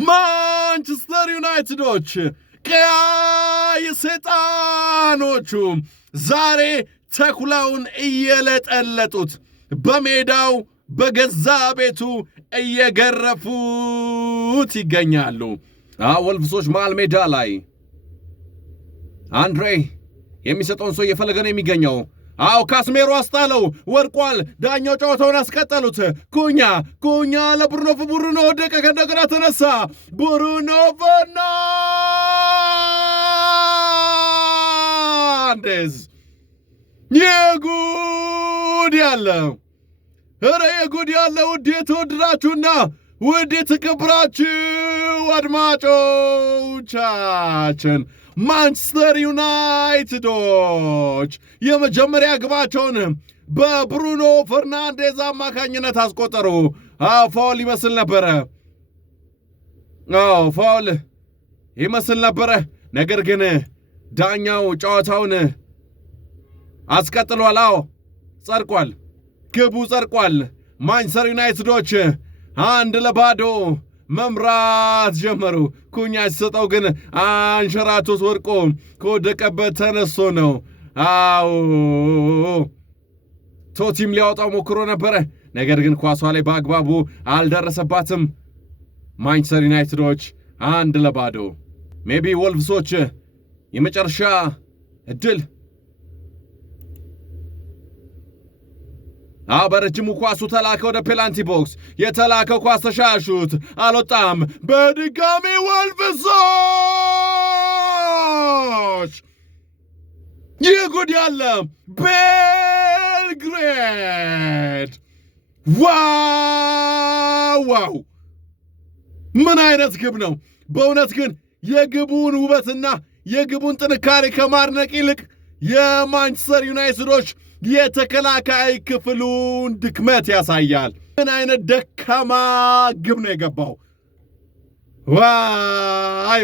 ማንቸስተር ዩናይትዶች ቀያይ ሰይጣኖቹ ዛሬ ተኩላውን እየለጠለጡት በሜዳው በገዛ ቤቱ እየገረፉት ይገኛሉ። ወልቭሶች መሃል ሜዳ ላይ አንድሬ የሚሰጠውን ሰው እየፈለገ ነው የሚገኘው። ካስሜሮ አስጣለው፣ ወርቋል። ዳኛው ጨዋታውን አስቀጠሉት። ኩኛ ለብሩኖ ወደቀ፣ ከእንደገና ተነሳ። ብሩኖ ፈርናንዴዝ የጉድ ያለ ውድ የተወደዳችሁና ውድ የተከበራችሁ አድማጮቻችን ማንቸስተር ዩናይትዶች የመጀመሪያ ግባቸውን በብሩኖ ፈርናንዴዝ አማካኝነት አስቆጠሩ። ፋውል ይመስል ነበረ። ነገር ግን ዳኛው ጨዋታውን አስቀጥሏል። ጸድቋል። ግቡ ጸድቋል። ማንቸስተር ዩናይትዶች 1-0 መምራት ጀመሩ። ኩኛ ሲሰጠው ግን አንሸራቶት ወድቆ ከወደቀበት ተነስቶ ነው። ቶቲም ሊያወጣው ሞክሮ ነበረ፣ ነገር ግን ኳሷ ላይ በአግባቡ አልደረሰባትም። ማንቸስተር ዩናይትዶች 1-0። ሜቢ ወልቭሶች የመጨረሻ እድል በረጅሙ ኳሱ ተላከ ወደ ፔናልቲ ቦክስ። የተላከው ኳስ ተሻሹት፣ አልወጣም። በድጋሚ ወልቭሶች ይህ ጉድ ያለ ቤልግሬድ! ዋው! ምን አይነት ግብ ነው! በእውነት ግን የግቡን ውበትና የግቡን ጥንካሬ ከማድነቅ ይልቅ የማንቸስተር ዩናይትዶች የተከላካይ ክፍሉን ድክመት ያሳያል። ምን አይነት ደካማ ግብ ነው የገባው!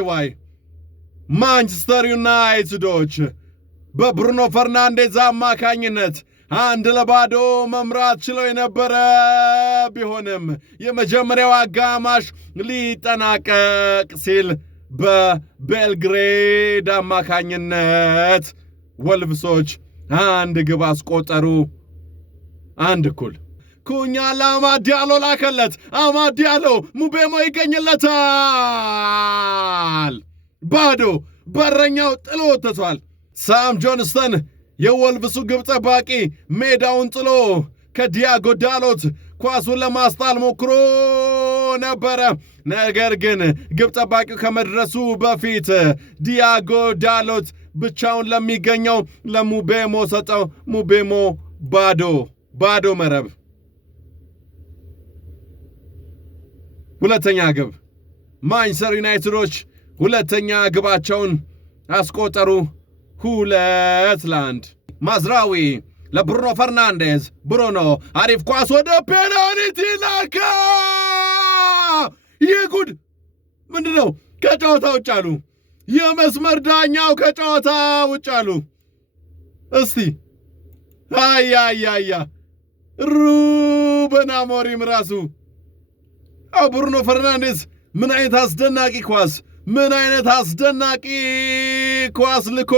ዋይ! ማንቸስተር ዩናይትዶች በብሩኖ ፈርናንዴዝ አማካኝነት 1-0 መምራት ችለው የነበረ ቢሆንም የመጀመሪያው አጋማሽ ሊጠናቀቅ ሲል በቤልግሬድ አማካኝነት ወልቭሶች 1 ግብ አስቆጠሩ። 1-1 ኩኛ ለአማድ ዲያሎ ላከለት። አማድ ዲያሎ ሙቤሞ ይገኝለታል። ባዶ በረኛው ጥሎ ወጥቷል። ሳም ጆንስተን የወልቭሱ ግብ ጠባቂ ሜዳውን ጥሎ ከዲያጎ ዳሎት ኳሱን ለማስጣል ሞክሮ ነበረ። ነገር ግን ግብ ጠባቂው ከመድረሱ በፊት ዲያጎ ዳሎት ብቻውን ለሚገኘው ለሙቤሞ ሰጠው። ሙቤሞ ባዶ መረብ። ሁለተኛ ግብ ማንቸስተር ዩናይትዶች ሁለተኛ ግባቸውን አስቆጠሩ። 2-1 ማዝራዊ ለብሩኖ ፈርናንዴዝ። ብሩኖ አሪፍ ኳስ ወደ ፔናልቲ ላካ። ይህ ጉድ ምንድን ነው? ከጨዋታ ውጭ አሉ። የመስመር ዳኛው ከጨዋታ ውጭ አሉ። እስቲ ሩበን አሞሪም ራሱ ብሩኖ ፈርናንዴዝ ምን አይነት አስደናቂ ኳስ ልኮ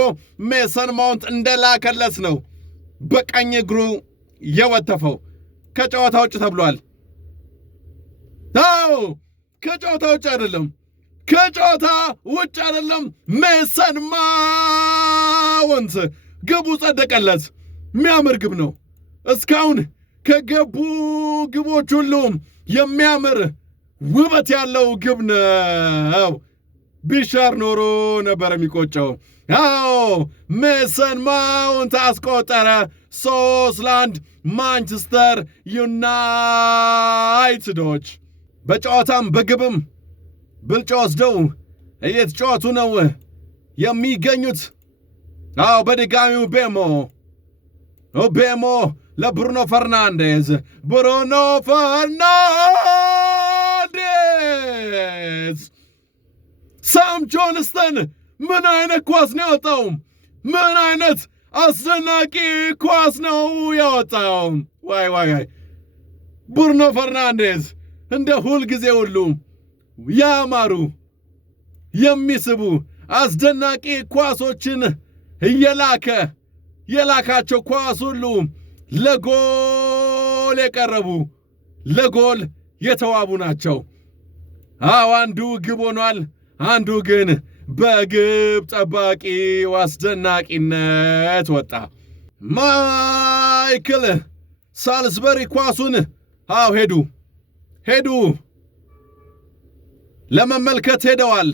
ሜሰን ማውንት እንደላከለት ነው በቀኝ እግሩ የወተፈው። ከጨዋታ ውጭ ተብሏል። ከጨዋታ ውጭ አይደለም። ሜሰን ማውንት ግቡ ጸደቀለት። የሚያምር ግብ ነው። እስካሁን ከገቡ ግቦች ሁሉም የሚያምር ውበት ያለው ግብ ነው። ቢሻር ኖሮ ነበር የሚቆጨው። ሜሰን ማውንት አስቆጠረ። 3-1 ማንቸስተር ዩናይትዶች በጨዋታም በግብም ብልጫ ወስደው እየተጫወቱ ነው የሚገኙት። በድጋሚው ቤሞ ለብሩኖ ፈርናንዴዝ። ብሩኖ ፈርናንዴዝ ሳም ጆንስተን ምን አይነት ኳስ ነው ያወጣው! ምን አይነት አስደናቂ ኳስ ነው ያወጣው! ዋይ! ብሩኖ ፈርናንዴዝ እንደ ሁል ጊዜ ሁሉ ያማሩ የሚስቡ አስደናቂ ኳሶችን የላካቸው ኳስ ሁሉ ለጎል የቀረቡ ለጎል የተዋቡ ናቸው። አንዱ ግብ ሆኗል፣ አንዱ ግን በግብ ጠባቂው አስደናቂነት ወጣ። ማይክል ሳልስበሪ ኳሱን ሄዱ ለመመልከት ሄደዋል።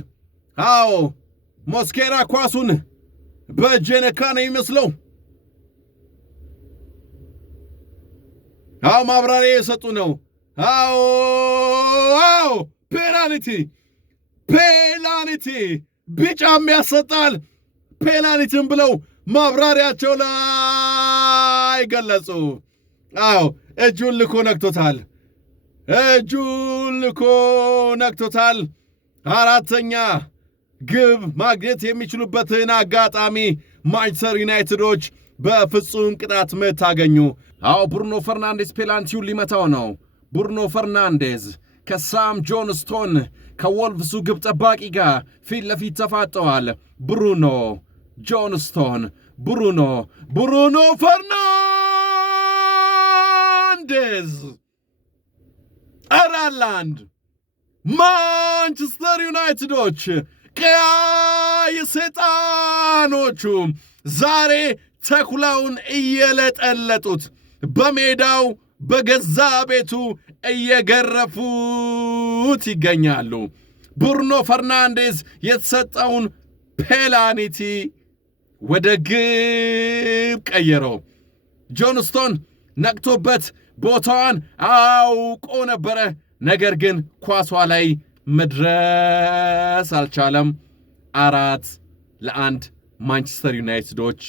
ሞስኬራ ኳሱን በጀነካ ነው የሚመስለው። ማብራሪያ የሰጡ ነው። ፔናልቲ ቢጫም ያሰጣል። ፔናልቲም ብለው ማብራሪያቸው ላይ ገለጹ። እጁን ልኮ ነክቶታል። አራተኛ ግብ ማግኘት የሚችሉበትን አጋጣሚ ማንቸስተር ዩናይትዶች በፍጹም ቅጣት ምት አገኙ። ብሩኖ ፈርናንዴዝ ፔናልቲውን ሊመታው ነው። ብሩኖ ፈርናንዴዝ ከሳም ጆንስቶን ከወልቭሱ ግብ ጠባቂ ጋር ፊት ለፊት ተፋጠዋል። ብሩኖ ጆንስቶን ብሩኖ ፈርናንዴዝ አራላንድ ማንቸስተር ዩናይትዶች ቀያይ ሰይጣኖቹ ዛሬ ተኩላውን እየለጠለጡት በሜዳው በገዛ ቤቱ እየገረፉት ይገኛሉ። ብሩኖ ፈርናንዴዝ የተሰጠውን ፔናልቲ ወደ ግብ ቀየረው። ጆንስቶን ነቅቶበት ቦታዋን አውቆ ነበረ፣ ነገር ግን ኳሷ ላይ መድረስ አልቻለም። 4-1 ማንቸስተር ዩናይትዶች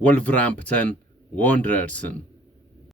ወልቨርሃምፕተን ዋንደረርስን